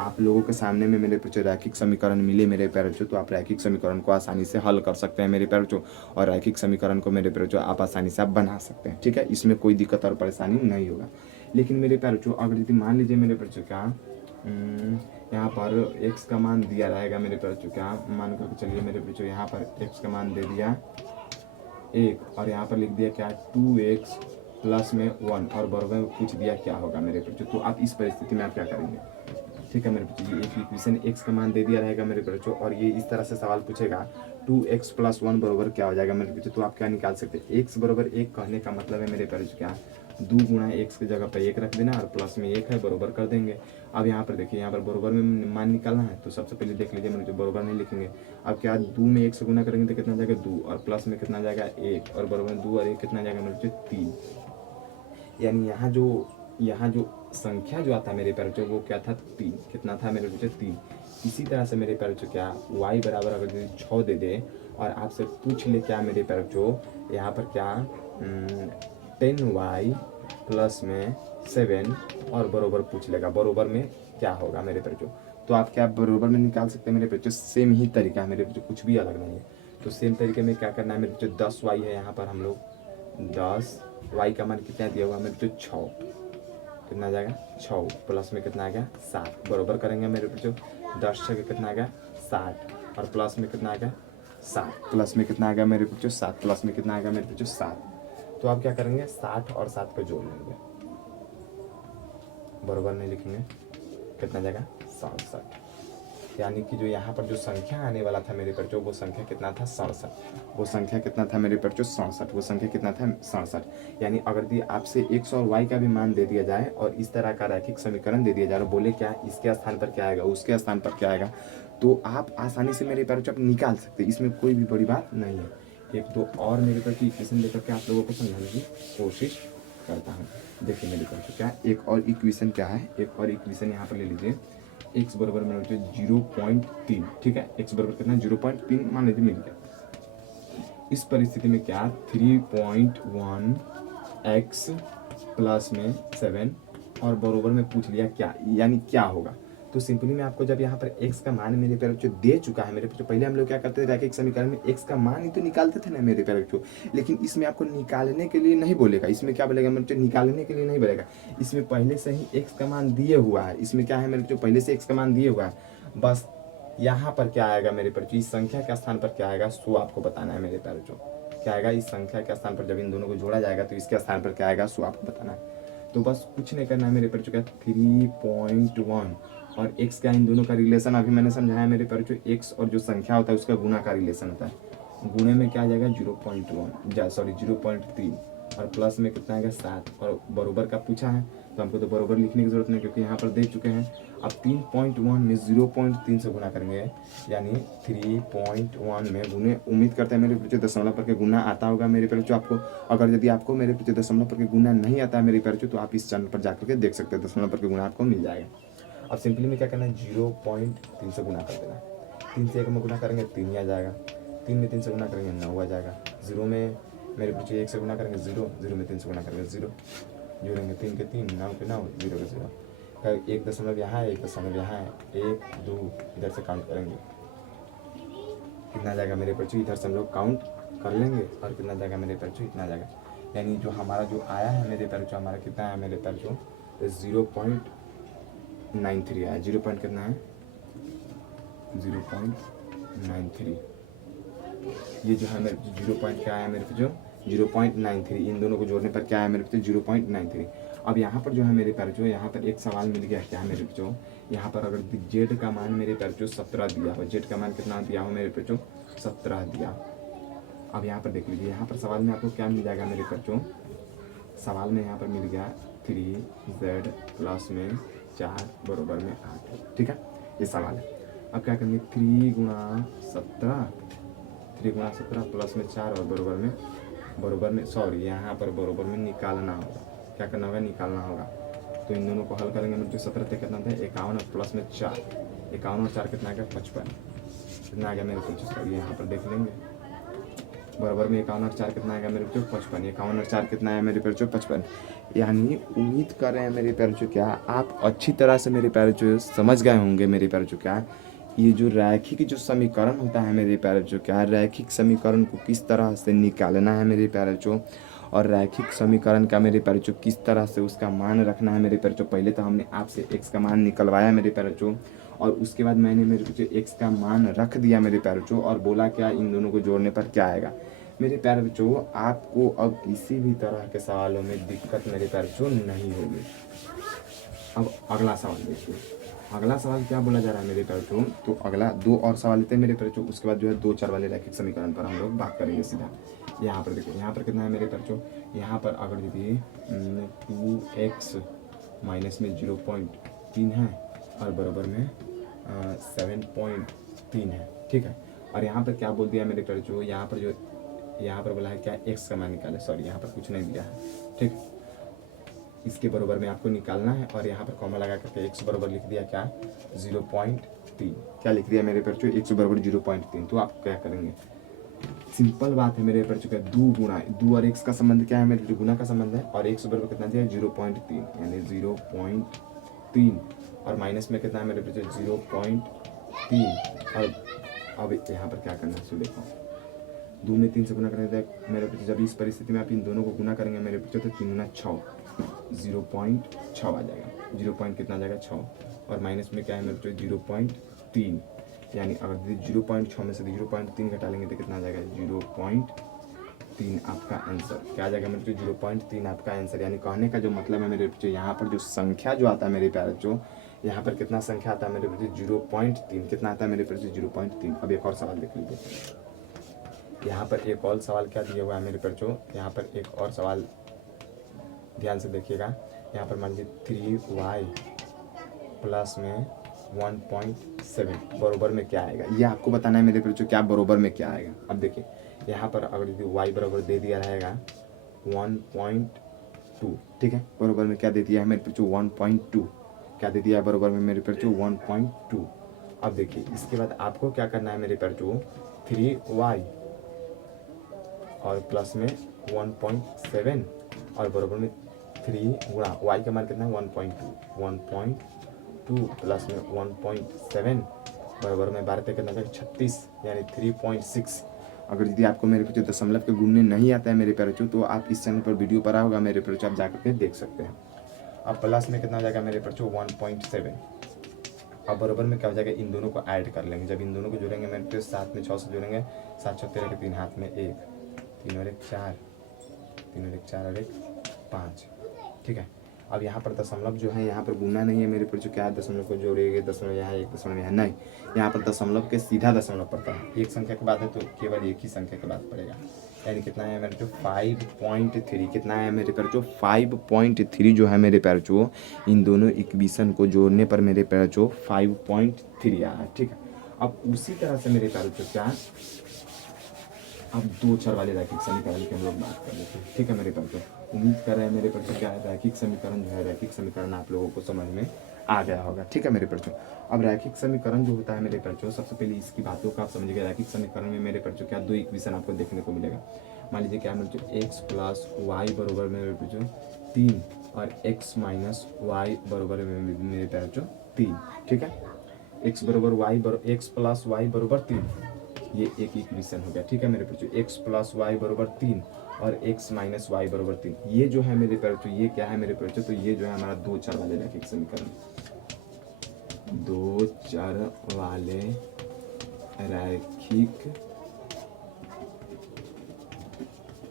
आप लोगों के सामने में मेरे बच्चों रैखिक समीकरण मिले मेरे प्यारे बच्चों, तो आप रैखिक समीकरण को आसानी से हल कर सकते हैं मेरे प्यारे बच्चों, और रैखिक समीकरण को मेरे प्यारे बच्चों आप आसानी से आप बना सकते हैं। ठीक है, इसमें कोई दिक्कत और परेशानी नहीं होगा। लेकिन मेरे प्यारे बच्चों अगर यदि मान लीजिए मेरे प्यारे बच्चों क्या यहाँ पर x का मान दिया रहेगा मेरे प्यारे बच्चों क्या, मान करके चलिए मेरे बच्चों यहाँ पर x का मान दे दिया 1 और यहाँ पर लिख दिया क्या 2x प्लस में 1 और बराबर में पूछ दिया क्या होगा मेरे बच्चों। तो आप इस परिस्थिति में आप क्या करेंगे? ठीक है मेरे बच्चों, ये एक इक्वेशन x का मान दे दिया रहेगा मेरे बच्चों, और ये इस तरह से सवाल पूछेगा 2x प्लस 1 बराबर क्या हो जाएगा मेरे बच्चों। तो आप क्या निकाल सकते हैं? x बराबर 1 कहने का मतलब है मेरे बच्चों क्या, 2 गुणा x की जगह पर 1 रख देना और प्लस में 1 है बराबर कर देंगे। अब यहाँ पर देखिए, यहाँ पर बराबर में मान निकालना है, तो सबसे पहले देख लीजिए मेरे जो बराबर नहीं लिखेंगे। अब क्या 2 में 1 से गुना करेंगे तो कितना जाएगा 2, और प्लस में कितना जाएगा 1, और बराबर में 2 और 1 कितना जाएगा मेरे बच्चों 3। यानी यहाँ जो संख्या जो आता है मेरे प्यारे बच्चों वो क्या था 3, कितना था मेरे बच्चों 3। इसी तरह से मेरे प्यारे बच्चों क्या y बराबर अगर यदि 6 दे दे और आपसे पूछ ले क्या मेरे प्यारे बच्चों यहाँ पर क्या 10y प्लस में 7 और बरोबर पूछ लेगा, बरोबर में क्या होगा मेरे बच्चों। तो आप क्या बरोबर में निकाल सकते हैं मेरे बच्चों। सेम ही तरीका है मेरे बच्चों, कुछ भी अलग नहीं है। तो सेम तरीके में क्या करना है मेरे बच्चों, 10y है यहाँ पर, हम लोग 10y का मान कितना दिया हुआ मेरे बच्चों 6, कितना आ जाएगा 6 प्लस में कितना आ गया 7, बरोबर करेंगे मेरे बच्चों 10 6 कितना आ गया 60 और प्लस में कितना आ गया 7, प्लस में कितना आ गया मेरे बच्चों 7, प्लस में कितना आ गया मेरे बच्चों 7। तो आप क्या करेंगे 60 और 7 को जोड़ लेंगे, बरोबर नहीं लिखेंगे, कितना जाएगा 67। यानी कि जो यहाँ पर जो संख्या आने वाला था मेरे बच्चों वो संख्या कितना था 67, वो संख्या कितना था मेरे बच्चों 67, वो संख्या कितना था 67। यानी अगर दी आपसे x और y का भी मान दे दिया जाए और इस तरह का रैखिक समीकरण दे दिया जाए और बोले क्या इसके स्थान पर क्या आएगा उसके स्थान पर क्या आएगा, तो आप आसानी से मेरे बच्चों आप निकाल सकते हैं, इसमें कोई भी बड़ी बात नहीं है। एक दो और मेरे बच्चों इक्वेशन देकर के आप लोगों को समझाने की कोशिश करता हूँ। देखिए मेरे बच्चों क्या एक और इक्वेशन क्या है, एक और इक्वेशन यहाँ पर ले लीजिए। x बराबर मान लीजिए 0.3, ठीक है, x बराबर कितना 0.3 मान लीजिए मिल गया। इस परिस्थिति में क्या 3.1 x प्लस में 7 और बराबर में पूछ लिया क्या, यानी क्या होगा। तो सिंपली मैं आपको जब यहाँ पर x का मान मेरे प्यारे बच्चों दे चुका है मेरे बच्चों, पहले हम लोग क्या करते थे रैखिक समीकरण में x का मान ही तो निकालते थे ना मेरे प्यारे बच्चों, लेकिन इसमें आपको निकालने के लिए नहीं बोलेगा, इसमें क्या बोलेगा मेरे बच्चों निकालने के लिए नहीं बोलेगा, इसमें पहले से ही x का मान दिए हुआ है। इसमें क्या है मेरे बच्चों पहले से x का मान दिए हुआ है, बस यहाँ पर क्या आएगा मेरे बच्चों इस संख्या के स्थान पर क्या आएगा सो आपको बताना है मेरे प्यारे बच्चों। क्या आएगा इस संख्या के स्थान पर, जब इन दोनों को जोड़ा जाएगा तो इसके स्थान पर क्या आएगा सो आपको बताना है। तो बस कुछ नहीं करना है मेरे बच्चों क्या 3.1 और x का इन दोनों का रिलेशन अभी मैंने समझाया मेरे पर जो x और जो संख्या होता है उसका गुना का रिलेशन होता है। गुणे में क्या आ जाएगा 0.3 और प्लस में कितना आएगा 7 और बरोबर का पूछा है तो हमको तो बरोबर लिखने की जरूरत नहीं क्योंकि यहाँ पर दे चुके हैं। अब 3.1 में 0.3 से गुना करेंगे, यानी 3.1 में गुने, उम्मीद करते हैं मेरे बच्चे दशमलव पर के गुना आता होगा मेरे बच्चों आपको। अगर यदि आपको मेरे बच्चे दशमलव पर के गुना नहीं आता है मेरे बच्चों तो आप इस चैनल पर जाकर के देख सकते हैं, दशमलव पर के गुना आपको मिल जाएगा। अब सिंपली में क्या करना है 0.3 से गुना कर देना, 3 से 1 में गुना करेंगे 3 ही आ जाएगा, 3 में 3 से गुना करेंगे 9 आ जाएगा, 0 में मेरे बच्चे 1 से गुना करेंगे 0, 0 में 3 से गुना करेंगे 0, जोड़ेंगे 3 के 3, 9 के 9, 0 के 0, एक दशमलव यहाँ है, एक दशमलव यहाँ है, 1 2 इधर से काउंट करेंगे कितना आ जाएगा मेरे बच्चों, इधर से हम लोग काउंट कर लेंगे और कितना जाएगा मेरे बच्चों इतना जाएगा। यानी जो हमारा जो आया है मेरे बच्चों हमारा कितना है मेरे बच्चों 0.93 आया, 0 पॉइंट कितना है 0.93। ये जो है मेरे 0 पॉइंट क्या आया मेरे पे जो 0.93, इन दोनों को जोड़ने पर क्या आया मेरे पे 0.93। अब यहाँ पर जो है मेरे पैर जो यहाँ पर एक सवाल मिल गया क्या है मेरे पे जो यहाँ पर अगर जेड का मान मेरे पैर जो 17 दिया हो, जेड का मान कितना दिया हो मेरे पे जो 17 दिया। अब यहाँ पर देख लीजिए यहाँ पर सवाल में आपको क्या मिल जाएगा मेरे पैर जो सवाल में यहाँ पर मिल गया 3z प्लस में 4 बराबर में 8, ठीक है ये सवाल है। अब क्या करेंगे 3 गुणा 17 प्लस में 4 और बराबर में सॉरी यहाँ पर बराबर में निकालना होगा, क्या करना होगा निकालना होगा। तो इन दोनों को हल करेंगे मुझे 17 से कितना था 51 और प्लस में 4, 51 और 4 कितना आ गया 55, कितना आ गया मेरे कुछ सॉरी यहाँ पर देख लेंगे बराबर में 51 और 4 कितना आएगा मेरे बच्चों 55। 51 और 4 कितना है मेरे प्यारे बच्चों 55। यानी उम्मीद कर रहे हैं मेरे प्यारे बच्चों क्या आप अच्छी तरह से मेरे प्यारे बच्चों समझ गए होंगे मेरे प्यारे बच्चों क्या ये जो रैखिक जो समीकरण होता है मेरे प्यारे बच्चों क्या रैखिक समीकरण को किस तरह से निकालना है मेरे प्यारे बच्चों और रैखिक समीकरण का मेरे प्यारे बच्चों किस तरह से उसका मान रखना है मेरे प्यारे बच्चों। पहले तो हमने आपसे x का मान निकलवाया मेरे प्यारे बच्चों और उसके बाद मैंने मेरे बच्चों x का मान रख दिया मेरे प्यारे बच्चों और बोला क्या इन दोनों को जोड़ने पर क्या आएगा। मेरे प्यारे बच्चों आपको अब किसी भी तरह के सवालों में दिक्कत मेरे प्यारे बच्चों नहीं होगी। अब अगला सवाल देखिए, अगला सवाल क्या बोला जा रहा है मेरे प्यारे बच्चों। तो अगला दो और सवाल लेते हैं मेरे प्यारे बच्चों, उसके बाद जो है 2 4 वाले रैखिक समीकरण पर हम लोग बात करेंगे सीधा। यहाँ पर देखिए यहाँ पर कितना है मेरे प्यारे बच्चों, यहाँ पर अगर यदि 2x माइनस में 0.3 है और बराबर में 7.3 है, ठीक है। और यहाँ पर क्या बोल दिया मेरे प्यारे बच्चों, यहाँ पर बोला है क्या x का मान निकाले, सॉरी यहाँ पर कुछ नहीं दिया है, ठीक। इसके बराबर में आपको निकालना है और यहाँ पर कॉमा लगा करके x बराबर लिख दिया क्या 0.3, क्या लिख दिया मेरे बच्चों x बराबर 0.3। तो आप क्या करेंगे, सिंपल बात है मेरे बच्चों का 2 गुना 2 और x का संबंध क्या है मेरे बच्चों, गुना का संबंध है और x बराबर कितना दिया 0.3 यानी 0.3 और माइनस में कितना है मेरे बच्चों 0.3। और अब यहाँ पर क्या करना है देखो 2 में 3 से गुना करेंगे मेरे बच्चों, जब इस परिस्थिति में आप इन दोनों को गुना करेंगे मेरे बच्चों तो 3 गुना 6 0.6 आ जाएगा, 0 पॉइंट कितना आ जाएगा 6 और माइनस में क्या है मेरे बच्चों 0.3 यानी अगर 0.6 में से 0.3 घटा लेंगे तो कितना आ जाएगा 0.3 आपका आंसर। क्या आ जाएगा मेरे बच्चों 0.3 आपका आंसर। यानी कहने का जो मतलब है मेरे बच्चों यहाँ पर जो संख्या जो आता है मेरे प्यारे बच्चों, यहाँ पर कितना संख्या आता है मेरे बच्चों 0.3, कितना आता है मेरे बच्चों 0.3। अब एक और सवाल देख लीजिए, यहाँ पर एक और सवाल क्या दिया हुआ है मेरे बच्चों, यहाँ पर एक और सवाल ध्यान से देखिएगा। यहाँ पर मान लीजिए 3y प्लस में 1.7 बरोबर में क्या आएगा, ये आपको बताना है मेरे बच्चों क्या बरोबर में क्या आएगा। अब देखिए यहाँ पर अगर यदि y बराबर दे दिया रहेगा 1.2, ठीक है, बरोबर में क्या दे दिया है मेरे बच्चों 1.2, क्या दे दिया है बरोबर में मेरे बच्चों 1.2। अब देखिए इसके बाद आपको क्या करना है मेरे बच्चों 3y और प्लस में 1.7 और बराबर में 3 गुणा y का मान कितना है 1.2 प्लस में 1.7 बराबर में 12 कितना है 36 यानी 3.6। अगर यदि आपको मेरे बच्चों दशमलव के गुणने नहीं आता है मेरे प्यारे बच्चों तो आप इस चैनल पर वीडियो पर होगा मेरे प्यारे बच्चों, आप जाकर के देख सकते हैं। अब प्लस में कितना हो जाएगा मेरे बच्चों 1.7। अब बराबर में क्या हो जाएगा, इन दोनों को ऐड कर लेंगे, जब इन दोनों को जोड़ेंगे मेरे बच्चों 7 में 6 से जोड़ेंगे 7 6 13 के 3 हाथ में 1 3 और 1 4 3 और 1 4 और 1 5, ठीक है। अब यहाँ पर दशमलव जो है यहाँ पर गुना नहीं है मेरे बच्चों, क्या है दशमलव को जोड़ेंगे दशमलव यहाँ एक दशमलव यहाँ नहीं, यहाँ पर दशमलव के सीधा दशमलव पड़ता है। एक संख्या के बाद है तो केवल एक ही संख्या के बाद पड़ेगा, यानी कितना है मेरे बच्चों 5.3, कितना है मेरे बच्चों 5.3 जो है मेरे प्यारे बच्चों, इन दोनों इक्वेशन को जोड़ने पर मेरे प्यारे बच्चों 5.3 आया है, ठीक है। अब उसी तरह से मेरे प्यारे बच्चों क्या अब 2 चर वाले रैखिक समीकरण की हम लोग बात कर लेते हैं, ठीक है मेरे बच्चों। उम्मीद कर रहे हैं मेरे बच्चों क्या है रैखिक समीकरण जो है रैखिक समीकरण आप लोगों को समझ में आ गया होगा, ठीक है मेरे बच्चों। अब रैखिक समीकरण जो होता है मेरे बच्चों, सबसे पहले इसकी बातों को आप समझिए। रैखिक समीकरण में मेरे बच्चों क्या 2 इक्वेशन आपको देखने को मिलेगा। मान लीजिए क्या मेरे बच्चों x प्लस वाई बराबर मेरे बच्चों 3 और x माइनस वाई बराबर मेरे बच्चों 3, ठीक है। x बराबर वाई x प्लस वाई बराबर 3, ये एक इक्वेशन हो गया, ठीक है मेरे बच्चों। x प्लस वाई बराबर 3 और x माइनस वाई बराबर 3, ये जो है मेरे बच्चों ये क्या है मेरे बच्चों, तो ये जो है हमारा 2 चर वाले रैखिक समीकरण, 2 चर वाले रैखिक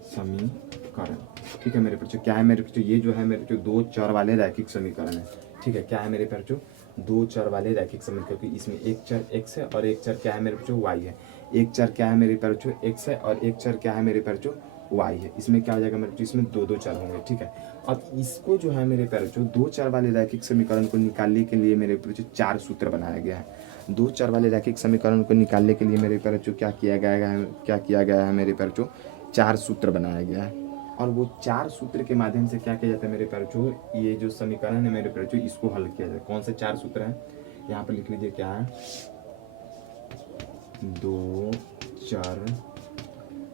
समीकरण, ठीक है मेरे बच्चों। क्या है मेरे बच्चों, ये जो है मेरे बच्चों 2 चर वाले रैखिक समीकरण है, ठीक है। क्या है मेरे बच्चों 2 चर वाले रैखिक समीकरण, क्योंकि इसमें एक चर x है और एक चर क्या है मेरे बच्चों y है। एक चर क्या है मेरे बच्चों x है और एक चर क्या है मेरे बच्चों y है। इसमें क्या हो जाएगा मेरे बच्चों, इसमें 2 चर होंगे, ठीक है। अब इसको जो है मेरे बच्चों 2 चर वाले रैखिक समीकरण को निकालने के लिए मेरे बच्चों 4 सूत्र बनाया गया है। 2 चर वाले रैखिक समीकरण को निकालने के लिए मेरे बच्चों क्या किया गया है मेरे बच्चों 4 सूत्र बनाया गया है। और वो 4 सूत्र के माध्यम से क्या किया जाता है मेरे बच्चों, ये जो समीकरण है मेरे बच्चों इसको हल किया जाए। कौन से 4 सूत्र हैं, यहाँ पर लिख लीजिए क्या है, 2 चर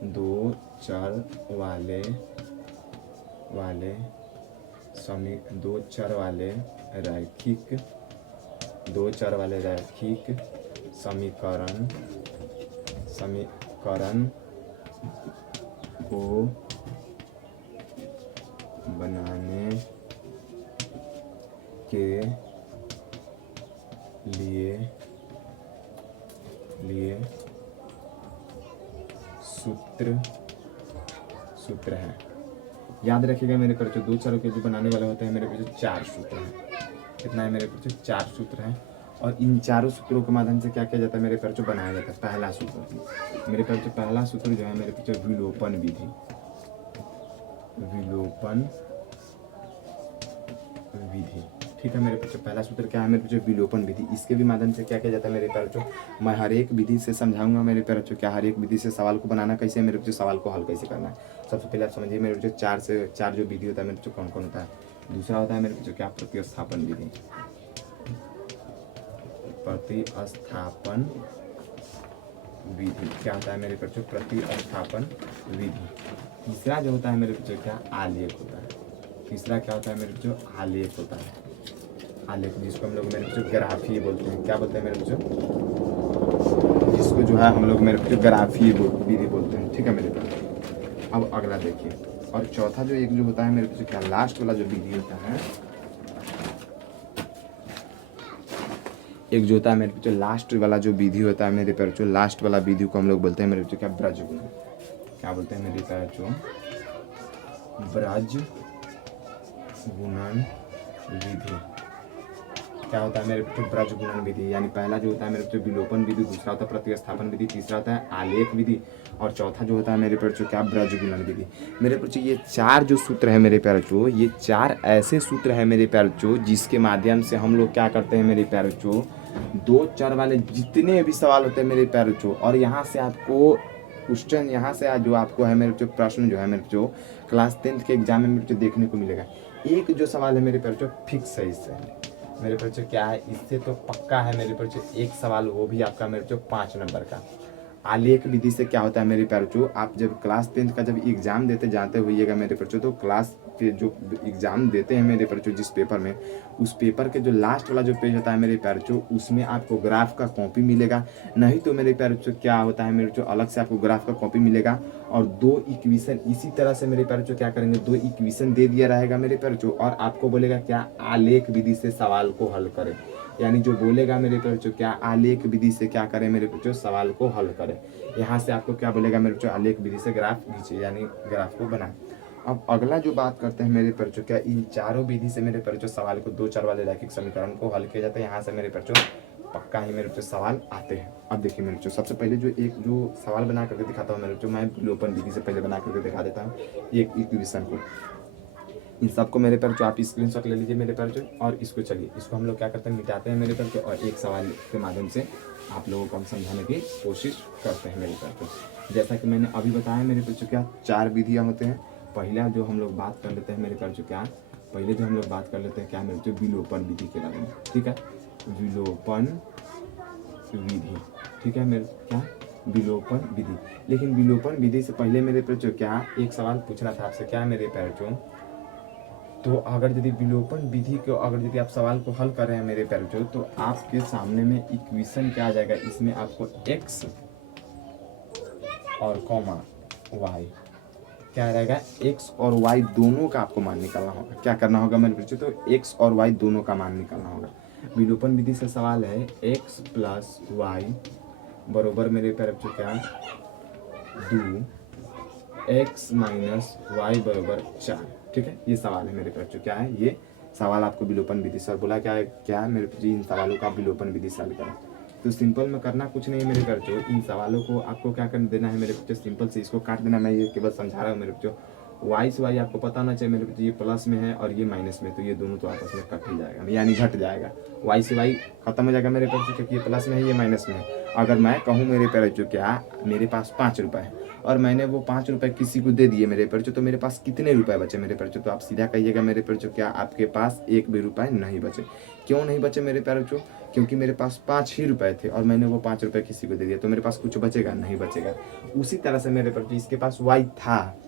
दो चर वाले दो चर वाले रैखिक समीकरण को बनाने के लिए सूत्र है। याद रखिएगा मेरे पर जो दो चरों के जो बनाने वाले होते हैं मेरे पास 4 सूत्र हैं। कितना है मेरे पास 4 सूत्र हैं और इन चारों सूत्रों के माध्यम से क्या किया जाता है मेरे पर जो बनाया जाता है। पहला सूत्र मेरे पर जो पहला सूत्र जो है मेरे पास विलोपन विधि ठीक है। मेरे पास पहला सूत्र क्या है मेरे पास विलोपन विधि। इसके भी माध्यम से क्या किया जाता है मेरे प्यारे बच्चों, मैं हर एक विधि से समझाऊंगा मेरे प्यारे बच्चों, क्या हर एक विधि से सवाल को बनाना कैसे है मेरे बच्चों, सवाल को हल कैसे करना है। सबसे पहले आप समझिए मेरे बच्चों 4 से 4 जो विधि होता है मेरे बच्चों कौन कौन होता है। दूसरा होता है मेरे बच्चों क्या प्रतिस्थापन विधि, क्या होता है मेरे बच्चों प्रतिस्थापन विधि। तीसरा जो होता है मेरे बच्चों क्या आलेख होता है। तीसरा क्या होता है मेरे बच्चों आलेख होता है। आलेख जिसको हम लोग मेरे बच्चों ग्राफी बोलते हैं। क्या बोलते हैं मेरे बच्चों, जिसको जो है हम लोग मेरे बच्चों ग्राफी विधि बोलते हैं। ठीक है मेरे बच्चों। अब अगला देखिए, और चौथा जो एक जो होता है मेरे बच्चों क्या लास्ट वाला जो विधि होता है, एक जो होता है मेरे बच्चों लास्ट वाला जो विधि होता है मेरे बच्चों, लास्ट वाला विधि को हम लोग बोलते हैं मेरे बच्चों क्या ब्रज गुणन। क्या बोलते हैं मेरे बच्चों, ब्रज गुणन विधि। क्या होता है मेरे बच्चों ब्रज गुणन विधि, यानी पहला जो होता है मेरे बच्चों विलोपन विधि, दूसरा होता है प्रतिस्थापन विधि, तीसरा होता है आलेख विधि और चौथा जो होता है मेरे बच्चों क्या ब्रज गुणन विधि। मेरे बच्चों ये 4 जो सूत्र है मेरे प्यारे बच्चों, ये 4 ऐसे सूत्र है मेरे प्यारे बच्चों जिसके माध्यम से हम लोग क्या करते हैं मेरे प्यारे बच्चों, 2 चर वाले जितने भी सवाल होते हैं मेरे प्यारे बच्चों, और यहाँ से आपको क्वेश्चन, यहाँ से जो आपको है मेरे बच्चों प्रश्न जो है मेरे बच्चों क्लास 10th के एग्जाम में मेरे बच्चों देखने को मिलेगा। एक जो सवाल है मेरे प्यारे बच्चों फिक्स है, इससे मेरे बच्चों क्या है, इससे तो पक्का है मेरे बच्चों एक सवाल, वो भी आपका मेरे बच्चों 5 नंबर का। आलेख विधि से क्या होता है मेरे प्यारे बच्चों, आप जब क्लास 10th का जब एग्जाम देते जाते होइएगा मेरे बच्चों, तो क्लास पे जो एग्जाम देते हैं मेरे बच्चों जिस पेपर में, उस पेपर के जो लास्ट वाला जो पेज होता है मेरे प्यारे बच्चों, उसमें आपको ग्राफ का कॉपी मिलेगा। नहीं तो मेरे प्यारे बच्चों क्या होता है मेरे बच्चों अलग से आपको ग्राफ का कॉपी मिलेगा और 2 इक्वेशन इसी तरह से मेरे प्यारे बच्चों क्या करेंगे, 2 इक्वेशन दे दिया रहेगा मेरे प्यारे बच्चों, और आपको बोलेगा क्या आलेख विधि से सवाल को हल करें। यानी जो बोलेगा मेरे बच्चों क्या आलेख विधि से क्या करें मेरे बच्चों सवाल को हल करें। यहाँ से आपको क्या बोलेगा मेरे बच्चों आलेख विधि से ग्राफ खींचे, यानी ग्राफ को बनाए। अब अगला जो बात करते हैं मेरे बच्चों क्या इन चारों विधि से मेरे बच्चों सवाल को 2 चर वाले रैखिक समीकरण को हल किया जाता है। यहाँ से मेरे बच्चों पक्का ही मेरे बच्चों सवाल आते हैं। अब देखिए मेरे बच्चों सबसे पहले जो सवाल बना करके दिखाता हूँ मेरे बच्चों, मैं विलोपन विधि से पहले बना करके दिखा देता हूँ एक इक्वेशन को। इन सबको मेरे पर जो आप स्क्रीनशॉट ले लीजिए मेरे पर जो, और इसको चलिए इसको हम लोग क्या करते हैं मिटाते हैं मेरे पर जो, और एक सवाल के माध्यम से आप लोगों को हम समझाने की कोशिश करते हैं मेरे पर जो। जैसा कि मैंने अभी बताया मेरे पर जो क्या 4 विधियाँ होते हैं। पहला जो हम लोग बात कर लेते हैं मेरे पर जो क्या, पहले जो हम लोग बात कर लेते हैं क्या मेरे जो विलोपन विधि के बारे में। ठीक है, विलोपन विधि। ठीक है मेरे क्या विलोपन विधि। लेकिन विलोपन विधि से पहले मेरे पर जो क्या एक सवाल पूछना था आपसे, क्या मेरे पर जो, तो अगर यदि विलोपन विधि को अगर यदि आप सवाल को हल कर रहे हैं मेरे प्यारे बच्चों, तो आपके सामने में इक्वेशन क्या आ जाएगा, इसमें आपको x और कॉमा y क्या रहेगा, x और y दोनों का आपको मान निकालना होगा। क्या करना होगा मेरे बच्चों, तो x और y दोनों का मान निकालना होगा। विलोपन विधि से सवाल है x प्लस y बरोबर मेरे प्यारे बच्चों क्या 2, x माइनस y बरोबर 4। ठीक है, ये सवाल है मेरे बच्चों क्या है, ये सवाल आपको विलोपन विधि से बोला क्या है मेरे बच्चों, इन सवालों का विलोपन विधि से हल करें। तो सिंपल में करना कुछ नहीं है मेरे बच्चों, इन सवालों को आपको क्या कर देना है मेरे बच्चों, सिंपल से इसको काट देना। मैं ये केवल समझा रहा हूँ मेरे बच्चों। y से y आपको पता होना चाहिए मेरे बच्चों, ये प्लस में है और ये माइनस में, तो ये दोनों तो आपस में कट ही जाएगा, यानी घट जाएगा। y से y खत्म हो जाएगा मेरे बच्चों, क्योंकि ये प्लस में है ये माइनस में है। अगर मैं कहूँ मेरे बच्चों क्या मेरे पास 5 रुपये है और मैंने वो 5 रुपये किसी को दे दिए मेरे बच्चों, तो मेरे पास कितने रुपए बचे मेरे बच्चों? तो आप सीधा कहिएगा मेरे बच्चों, क्या आपके पास एक भी रुपए नहीं बचे? क्यों नहीं बचे मेरे बच्चों? क्योंकि मेरे पास 5 ही रुपए थे और मैंने वो 5 रुपये किसी को दे दिया, तो मेरे पास कुछ बचेगा? नहीं बचेगा। उसी तरह से मेरे बच्चों इसके पास y था,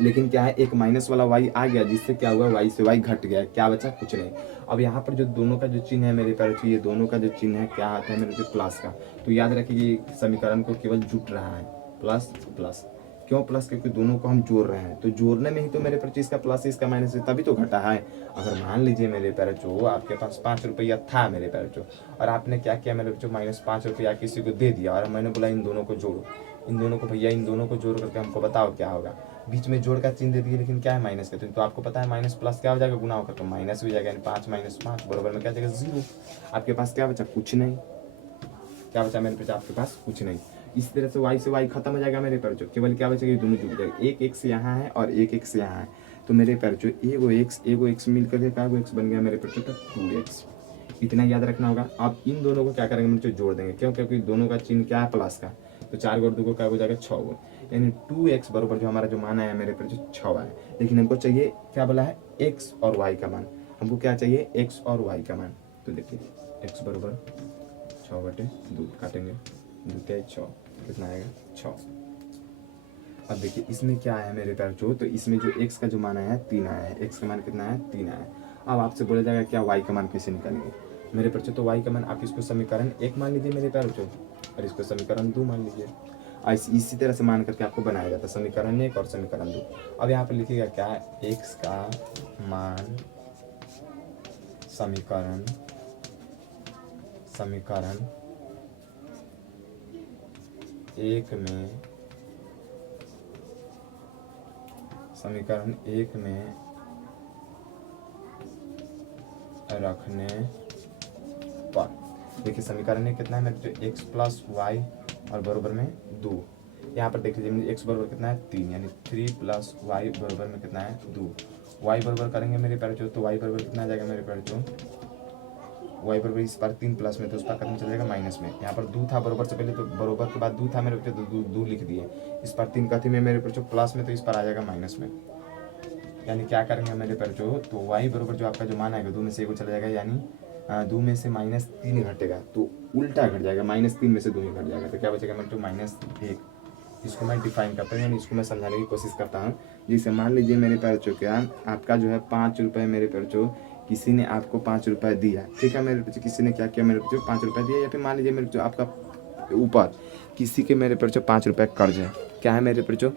लेकिन क्या है, एक माइनस वाला y आ गया, जिससे क्या हुआ, y से y घट गया, क्या बचा? कुछ नहीं। अब यहाँ पर जो दोनों का जो चिन्ह है मेरे बच्चों, ये दोनों का जो चिन्ह है क्या आता है मेरे बच्चों? प्लस का। तो याद रखिए ये समीकरण को केवल जुट रहा है, प्लस प्लस। क्यों प्लस? क्योंकि दोनों को हम जोड़ रहे हैं, तो जोड़ने में ही तो मेरे बच्चों इसका प्लस इसका माइनस है, तभी तो घटा है। अगर मान लीजिए मेरे बच्चों आपके पास 5 रुपया था मेरे बच्चों, और आपने क्या किया मेरे बच्चों, -5 रुपया किसी को दे दिया, और मैंने बोला इन दोनों को जोड़ो, इन दोनों को भैया इन दोनों को जोड़ करके हमको बताओ क्या होगा। बीच में जोड़ का चिन्ह दे दिए, लेकिन क्या है, माइनस का। तो आपको पता है माइनस प्लस क्या हो जाएगा, गुना होकर, तो माइनस हो जाएगा, यानी 5 - 5 बराबर में क्या जाएगा, 0। आपके पास क्या बचा? कुछ नहीं। क्या बचा मेरे बच्चा? आपके पास कुछ नहीं। इस तरह से y से y खत्म हो जाएगा मेरे बच्चों, केवल क्या बचेगा, ये दोनों जुड़ जाएगा। एक x यहाँ है और एक x यहाँ है, तो मेरे बच्चों एगो x मिल करके क्या x बन गया मेरे बच्चों, तो 2x। इतना याद रखना होगा। आप इन दोनों को क्या करेंगे बच्चों, जोड़ देंगे। क्यों? क्योंकि दोनों का चिन्ह क्या है, प्लस का। तो 4 और 2 को क्या हो जाएगा, 6 हो, यानी 2x बराबर जो हमारा जो मान आया मेरे बच्चों 6 है। लेकिन हमको चाहिए क्या बोला है, x और y का मान। हमको क्या चाहिए, x और y का मान। तो देखिए x बराबर 6/2 काटेंगे, 2 के 6 कितना आएगा, 6। अब देखिए इसमें क्या आया मेरे बच्चों, तो इसमें जो x का जो मान आया है 3 आया है, x का मान कितना है, 3 आया है। अब आपसे बोला जाएगा क्या y का मान कैसे निकालेंगे मेरे बच्चों, तो y का मान आप इसको समीकरण 1 मान लीजिए मेरे बच्चों, और इसको समीकरण 2 मान लीजिए। इसी तरह से मान करके आपको बनाया जाता है समीकरण 1 और समीकरण 2। अब यहाँ पर लिखिएगा क्या है, x का मान समीकरण 1 में, समीकरण 1 में रखने पर, देखिए समीकरण में कितना है मेरे जो x + y और बराबर में 2। यहाँ पर देख लीजिए x बराबर कितना है, 3, यानी 3 + y बराबर में कितना है, 2। y बराबर करेंगे मेरे बच्चों, तो y बराबर कितना आ जाएगा मेरे बच्चों, y बराबर इस पर 3 प्लस में, तो उस पर कदम चल जाएगा माइनस में। यहाँ पर 2 था बराबर से पहले, तो बराबर के बाद 2 था मेरे बच्चों, तो 2 लिख दिए। इस पर 3 कथी में मेरे बच्चों, प्लस में, तो इस पर आ जाएगा माइनस में। यानी क्या करेंगे मेरे बच्चों, तो y बराबर जो आपका जो मान आएगा 2 में से 1 चला जाएगा, यानी 2 में से -3 घटेगा, तो उल्टा घट जाएगा, -3 में से 2 ही घट जाएगा, तो क्या बचेगा मेरे तो -1। इसको मैं डिफाइन करता हूँ, यानी इसको मैं समझाने की कोशिश करता हूँ। जिसे मान लीजिए मेरे बच्चों क्या, आपका जो है 5 रुपये मेरे बच्चों, किसी ने आपको 5 रुपये दिया, ठीक है मेरे बच्चों, किसी ने क्या किया मेरे बच्चों, 5 रुपये दिया, या फिर मान लीजिए मेरे बच्चों आपका ऊपर किसी के मेरे बच्चों 5 रुपये कर्ज है। क्या है मेरे बच्चों,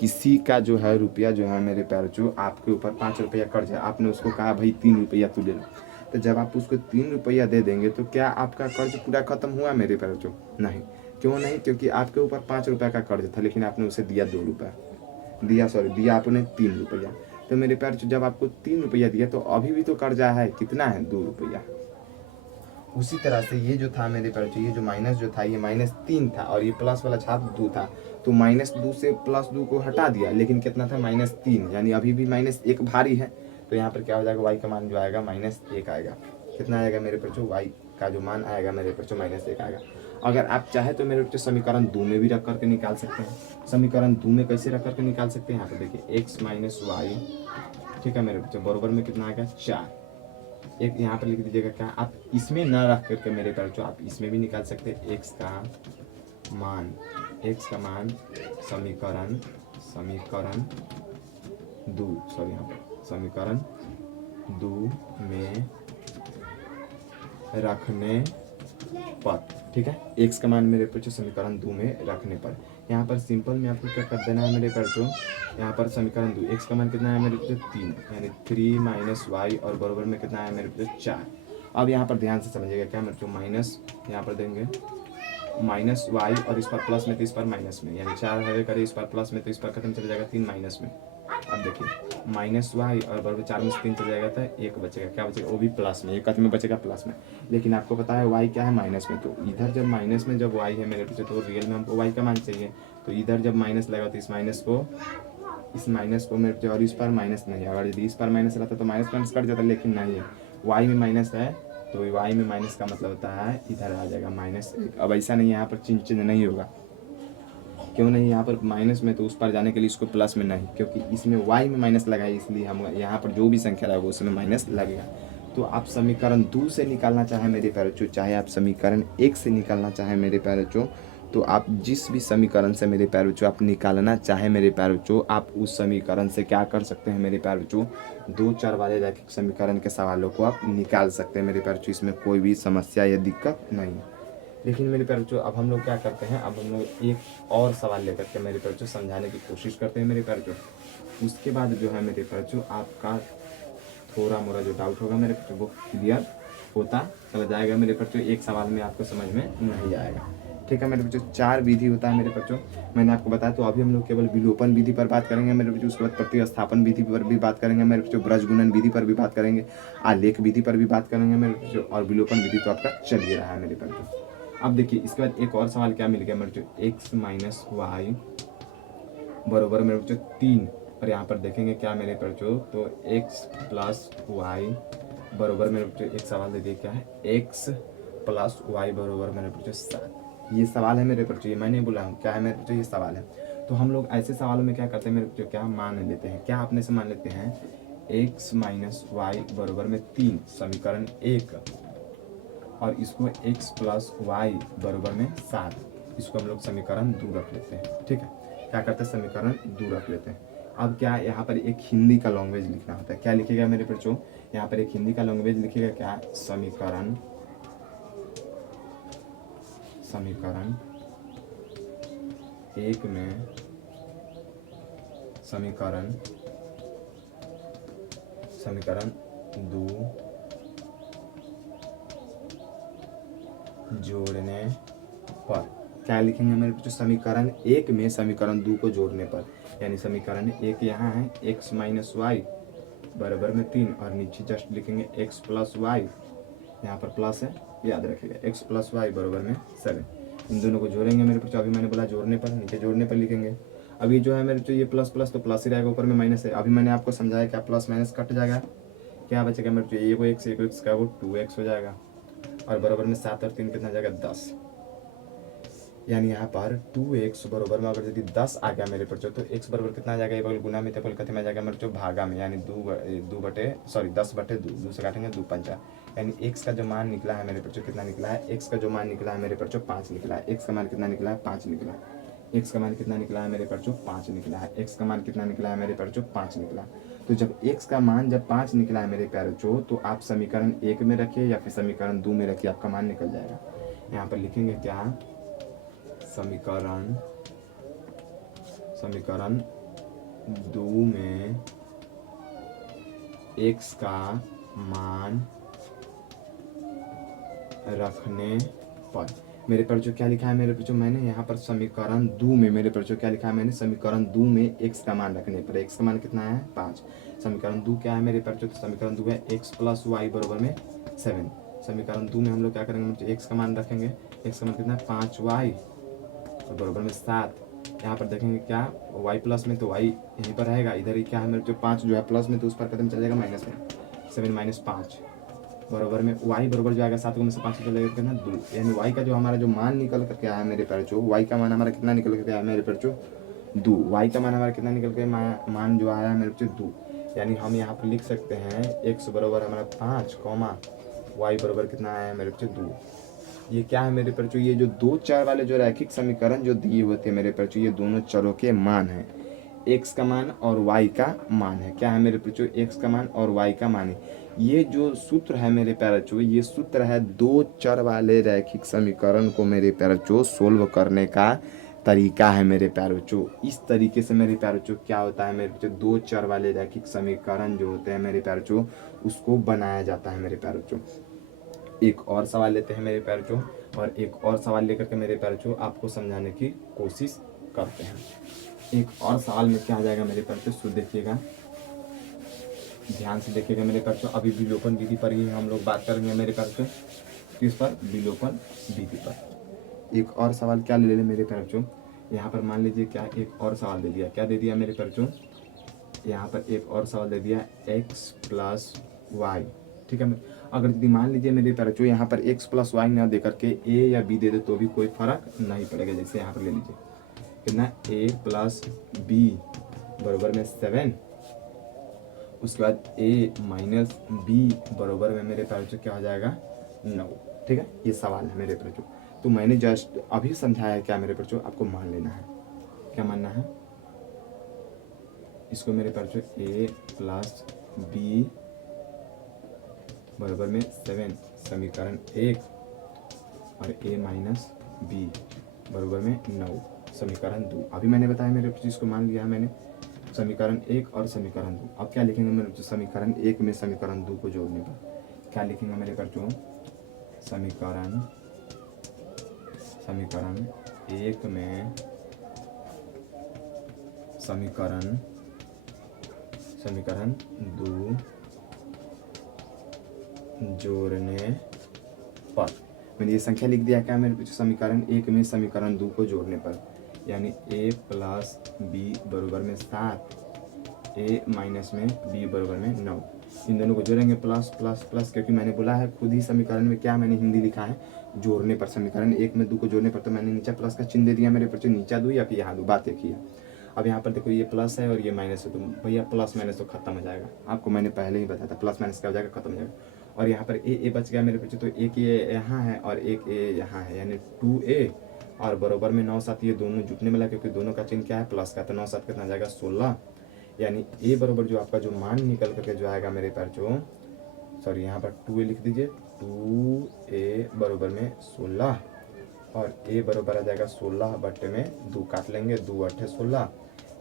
किसी का जो है रुपया जो है मेरे बच्चों आपके ऊपर 5 रुपया कर्ज है, आपने उसको कहा भाई 3 रुपया तू ले लो, तो जब आप उसको 3 रुपया दे देंगे, तो क्या आपका कर्ज पूरा खत्म हुआ मेरे बच्चों? नहीं। क्यों नहीं? क्योंकि आपके ऊपर 5 रुपये का कर्ज था, लेकिन आपने उसे दिया 2 रुपये, दिया आपने 3 रुपया। तो मेरे प्यार जब आपको 3 रुपया दिया, तो अभी भी तो कर्जा है, कितना है, 2 रुपया। उसी तरह से ये जो था मेरे प्यार, ये जो माइनस जो था, ये -3 था, और ये प्लस वाला छात्र 2 था, तो -2 से +2 को हटा दिया, लेकिन कितना था, -3, यानी अभी भी -1 भारी है। तो यहाँ पर क्या हो जाएगा, y का मान जो आएगा -1 आएगा। कितना आएगा मेरे बच्चों, y का जो मान आएगा मेरे बच्चों -1 आएगा। अगर आप चाहे तो मेरे बच्चों समीकरण 2 में भी रख करके निकाल सकते हैं। समीकरण 2 में कैसे रख करके निकाल सकते हैं, यहाँ पे देखिए x - y, ठीक है मेरे बच्चों, बराबर में कितना आएगा, 4। एक यहाँ पर लिख दीजिएगा क्या, आप इसमें न रख करके मेरे बच्चों आप इसमें भी निकाल सकते हैं। x का मान समीकरण 2 में रखने पर, ठीक है, x का मान मेरे बच्चों समीकरण 2 में रखने पर। यहाँ पर सिंपल में आपको क्या कर देना है मेरे बच्चों, यहाँ पर समीकरण 2, x का मान कितना है मेरे बच्चों, 3, यानी 3 - y और बराबर में कितना है मेरे बच्चों, 4। अब यहाँ पर ध्यान से समझिएगा क्या मेरे बच्चों, माइनस यहाँ पर देंगे -y, और इस पर प्लस में, तो इस पर माइनस में, यानी 4 है करे, इस पर प्लस में, तो इस पर खत्म चला जाएगा 3 माइनस में। अब देखिए -y और बराबर 4 में से 3 चला जाएगा, तो 1 बचेगा, क्या बचेगा, वो भी प्लस में, एक में बचेगा प्लस में। लेकिन आपको पता है y क्या है, माइनस में, तो इधर जब माइनस में जब y है मेरे बच्चे, तो रियल में हमको y का मान चाहिए, तो इधर जब माइनस लगा, तो इस माइनस को मेरे बच्चे, और इस पर माइनस नहीं, अगर यदि इस पर माइनस रहता तो माइनस कट जाता, लेकिन नहीं है, y में माइनस है, तो y में माइनस का मतलब होता है इधर आ जाएगा -1। अब ऐसा नहीं है, यहाँ पर चिन्ह नहीं होगा, क्यों नहीं यहाँ पर माइनस में, तो उस पर जाने के लिए इसको प्लस में नहीं, क्योंकि इसमें y में माइनस लगा है, इसलिए हम यहाँ पर जो भी संख्या रहेगा उसमें माइनस लगेगा। तो आप समीकरण 2 से निकालना चाहें मेरे प्यारे बच्चों, चाहे आप समीकरण 1 से निकालना चाहें मेरे प्यारे बच्चों, तो आप जिस भी समीकरण से मेरे प्यारे बच्चों आप निकालना चाहें मेरे प्यारे बच्चों, आप उस समीकरण से क्या कर सकते हैं मेरे प्यारे बच्चों, 2 चर वाले रैखिक समीकरण के सवालों को आप निकाल सकते हैं मेरे प्यारे बच्चों। इसमें कोई भी समस्या या दिक्कत नहीं है। लेकिन मेरे प्यारे बच्चों अब हम लोग क्या करते हैं, अब हम लोग एक और सवाल लेकर के मेरे प्यारे बच्चों समझाने की कोशिश करते हैं मेरे प्यारे बच्चों। उसके बाद जो है मेरे प्यारे बच्चों आपका थोड़ा मोड़ा जो डाउट होगा मेरे बच्चों वो क्लियर होता चला जाएगा मेरे बच्चों। एक सवाल में आपको समझ में नहीं आएगा, ठीक है मेरे बच्चों। 4 विधि होता है मेरे बच्चों, मैंने आपको बताया। तो अभी हम लोग केवल विलोपन विधि पर बात करेंगे मेरे बच्चों, उसके बाद प्रतिस्थापन विधि पर भी बात करेंगे मेरे बच्चों, ब्रजगुणन विधि पर भी बात करेंगे, आलेख विधि पर भी बात करेंगे मेरे बच्चों, और विलोपन विधि तो आपका चल ही रहा है मेरे बच्चों। अब देखिए इसके बाद एक और सवाल क्या मिल गया मेरे बच्चों, एक्स माइनस वाई बराबर मेरे बच्चों 3, और यहाँ पर देखेंगे क्या मेरे बच्चों, तो x प्लस वाई बराबर मेरे बच्चों एक सवाल दे दिए क्या है, x प्लस वाई बराबर मेरे बच्चों 7। ये सवाल है मेरे बच्चों, ये मैं नहीं बोला हूँ, क्या है मेरे बच्चों, ये सवाल है। तो हम लोग ऐसे सवालों में क्या करते हैं मेरे बच्चों, क्या मान लेते हैं, क्या अपने से मान लेते हैं, x माइनस वाई बराबर में 3 समीकरण 1, और इसको x प्लस वाई बराबर में 7, इसको हम लोग समीकरण 2 रख लेते हैं, ठीक है। क्या करते हैं, समीकरण 2 रख लेते हैं। अब क्या यहाँ पर एक हिंदी का लैंग्वेज लिखना होता है, क्या लिखेगा मेरे बच्चों, यहाँ पर एक हिंदी का लैंग्वेज लिखेगा क्या, समीकरण 1 में समीकरण 2 जोड़ने पर क्या लिखेंगे मेरे बच्चों, समीकरण 1 में समीकरण 2 को जोड़ने पर, यानी समीकरण 1 यहाँ है x माइनस वाई बराबर में 3, और नीचे जस्ट लिखेंगे x प्लस वाई, यहाँ पर प्लस है याद रखिएगा, x प्लस वाई बराबर में 7। इन दोनों को जोड़ेंगे मेरे बच्चों, अभी मैंने बोला जोड़ने पर, नीचे जोड़ने पर लिखेंगे। अभी जो है मेरे बच्चों ये प्लस प्लस तो प्लस ही रहेगा, ऊपर में माइनस है। अभी मैंने आपको समझाया क्या प्लस माइनस कट जाएगा, क्या बचेगा मेरे बच्चों, ये को x का वो 2x हो जाएगा, और बराबर में 7 और 3 कितना जाएगा 10, यानी यहाँ पर 2x बराबर में अगर यदि 10 आ गया मेरे बच्चों, तो x बराबर कितना आ जाएगा, ये बगल गुना में टेबल कथे में जाएगा मेरे बच्चों भागा में, यानी 10/2 से काटेंगे 2 पंचा, यानी x का जो मान निकला है मेरे बच्चों कितना निकला है, x का जो मान निकला है मेरे बच्चों 5 निकला है। x का मान कितना निकला है, 5 निकला है। x का मान कितना निकला है मेरे बच्चों, 5 निकला है। x का मान कितना निकला है मेरे बच्चों, 5 निकला। तो जब x का मान जब 5 निकला है मेरे प्यारे बच्चों, तो आप समीकरण 1 में रखिए या फिर समीकरण 2 में रखिए, आपका मान निकल जाएगा। यहाँ पर लिखेंगे क्या, समीकरण 2 में x का मान रखने पर मेरे पर जो क्या लिखा है मेरे बच्चों, मैंने यहाँ पर समीकरण 2 में मेरे पर जो क्या लिखा है, मैंने समीकरण 2 में x का मान रखने पर, x का मान कितना है 5। समीकरण 2 क्या है मेरे पर जो, तो समीकरण 2 है x प्लस वाई बराबर में 7। समीकरण 2 में हम लोग क्या करेंगे, x का मान रखेंगे, x का मान कितना है 5y और बराबर में 7। यहाँ पर देखेंगे क्या, y प्लस में तो y यहीं पर रहेगा, इधर ही क्या है मेरे जो 5 जो है प्लस में, तो उस पर कदम चल जाएगा माइनस में, 7 माइनस 5 बराबर में y बराबर जो आएगा 7 में से 5 चलेगा कितना 2, यानी y का जो हमारा जो मान निकल करके आया है मेरे प्यारे बच्चों, y का मान हमारा कितना निकल करके आया मेरे प्यारे बच्चों 2, y का मान हमारा कितना निकल के मान जो आया है मेरे बच्चों 2, यानी हम यहाँ पर लिख सकते हैं x बराबर हमारा 5 कॉमा y बराबर कितना आया है मेरे बच्चों 2। ये क्या है मेरे बच्चों, ये जो 2 चर वाले जो रैखिक समीकरण जो दिए होते हैं मेरे बच्चों, ये दोनों चरों के मान हैं, x का मान और y का मान है। क्या है मेरे बच्चों, x का मान और y का मान है। ये जो सूत्र है मेरे प्यारे बच्चों, ये सूत्र है 2 चर वाले रैखिक समीकरण को मेरे प्यारे बच्चों सोल्व करने का तरीका है मेरे प्यारे बच्चों। इस तरीके से मेरे प्यारे बच्चों क्या होता है मेरे बच्चों, 2 चर वाले रैखिक समीकरण जो होते हैं मेरे प्यारे बच्चों, उसको बनाया जाता है मेरे प्यारे बच्चों। एक और सवाल लेते हैं मेरे प्यारे बच्चों, और एक और सवाल लेकर के मेरे प्यारे बच्चों आपको समझाने की कोशिश करते हैं। एक और सवाल में क्या आ जाएगा मेरे प्यारे बच्चों, देखिएगा ध्यान से देखिएगा मेरे प्यारे बच्चों। अभी विलोपन विधि पर ही हम लोग बात करेंगे मेरे प्यारे बच्चों, किस पर, विलोपन विधि पर। एक और सवाल क्या ले मेरे प्यारे बच्चों, यहाँ पर मान लीजिए क्या एक और सवाल दे दिया, क्या दे दिया मेरे प्यारे बच्चों, यहाँ पर एक और सवाल दे दिया x प्लस वाई, ठीक है। अगर यदि मान लीजिए मेरे प्यारे बच्चों यहाँ पर x प्लस वाई ना दे करके a या b दे दे तो भी कोई फर्क नहीं पड़ेगा। जैसे यहाँ पर ले लीजिए कितना, ए प्लस बी बराबर में 7। उसके बाद ए माइनस बी बराबर में मेरे पास क्या हो जाएगा 9। ठीक है, ये सवाल है मेरे बच्चों। तो मैंने जस्ट अभी समझाया है क्या मेरे बच्चों, आपको मान लेना है। क्या मानना है इसको मेरे बच्चों, ए प्लस बी बराबर में 7 समीकरण 1 और ए माइनस बी बराबर में 9 समीकरण 2। अभी मैंने बताया मेरे बच्चों, इसको मान लिया है मैंने समीकरण 1 और समीकरण 2। अब क्या लिखेंगे मेरे बच्चों, समीकरण 1 में समीकरण 2 को जोड़ने पर क्या लिखेंगे मेरे बच्चों, समीकरण 1 में समीकरण 2 जोड़ने पर मैंने ये संख्या लिख दिया क्या मेरे बच्चों, समीकरण 1 में समीकरण 2 को जोड़ने पर, यानी a प्लस बी बराबर में 7, a माइनस में b बराबर में 9। इन दोनों को जोड़ेंगे प्लस प्लस प्लस, क्योंकि मैंने बोला है खुद ही समीकरण में क्या मैंने हिंदी लिखा है, जोड़ने पर। समीकरण 1 में 2 को जोड़ने पर तो मैंने नीचे प्लस का चिन्ह दे दिया मेरे बच्चों, नीचे दूँ या फिर यहाँ दूँ, बात एक ही है। अब यहाँ पर देखो ये प्लस है और ये माइनस है, तो भैया प्लस माइनस तो खत्म हो जाएगा, आपको मैंने पहले ही बताया था प्लस माइनस क्या हो जाएगा, खत्म हो जाएगा। और यहाँ पर ए बच गया मेरे बच्चों, तो एक ये यहाँ है और एक ए यहाँ है, यानी 2a और बराबर में 9 7, ये दोनों जुटने वाला, क्योंकि दोनों का चिन्ह क्या है, प्लस का, तो 9 7 कितना जाएगा 16। यानी ए बराबर जो आपका जो मान निकल करके जो आएगा मेरे बच्चों, सॉरी यहाँ पर 2a लिख दीजिए, 2a बराबर में 16 और a बराबर आ जाएगा 16 बट्टे में 2 काट लेंगे, 2 8 16,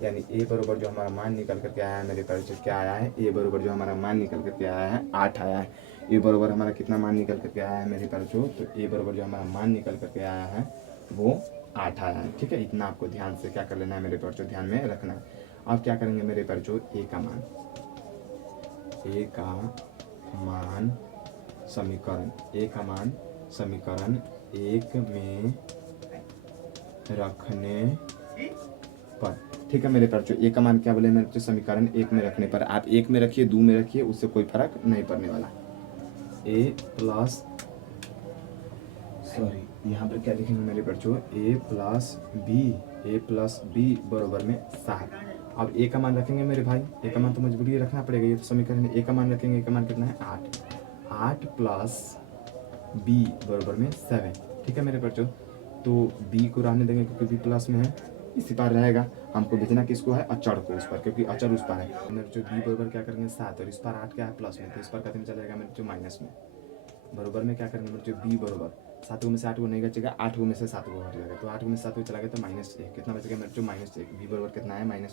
यानी a बराबर जो हमारा मान निकल करके आया है मेरे पास क्या आया है, a बराबर जो हमारा मान निकल करके आया है 8 आया है। a बराबर हमारा कितना मान निकल करके आया है मेरे पास, तो a बराबर जो हमारा मान निकल करके आया है वो 8 आया है। ठीक है, इतना आपको ध्यान से क्या कर लेना है मेरे पास, ध्यान में रखना है। अब क्या करेंगे मेरे पास, a का मान समीकरण 1 में रखने पर। ठीक है मेरे बच्चों, ए का मान क्या बोले मेरे बच्चों, समीकरण 1 में रखने पर। आप 1 में रखिए, 2 में रखिए, उससे कोई फर्क नहीं पड़ने वाला। ए प्लस, सॉरी यहाँ पर क्या लिखेंगे मेरे बच्चों, ए प्लस बी बराबर में 7। अब ए का मान रखेंगे मेरे भाई, ए का मान तो मजबूरी रखना पड़ेगा, ये तो समीकरण ए का मान रखेंगे। ए का मान कितना है 8 प्लस बी बराबर में 7। ठीक है मेरे बच्चों, तो बी को रहने देंगे क्योंकि बी प्लस में है, इसी पार रहेगा। हमको भेजना किसको है, अचर को उस पर, क्योंकि अचर उस पर है। मेरे जो बी बराबर क्या करेंगे 7 और इस पर 8 क्या है प्लस में, तो इस पर कितने चलेगा मेरे जो माइनस में। बराबर में क्या करेंगे मेरे जो बी बराबर 7 में से 8 नहीं बचेगा, 8 में से 7 हट जाएगा, तो 8 में से 7 चला गया तो -1 कितना बचेगा मेरे जो -1। बी बराबर कितना है -1।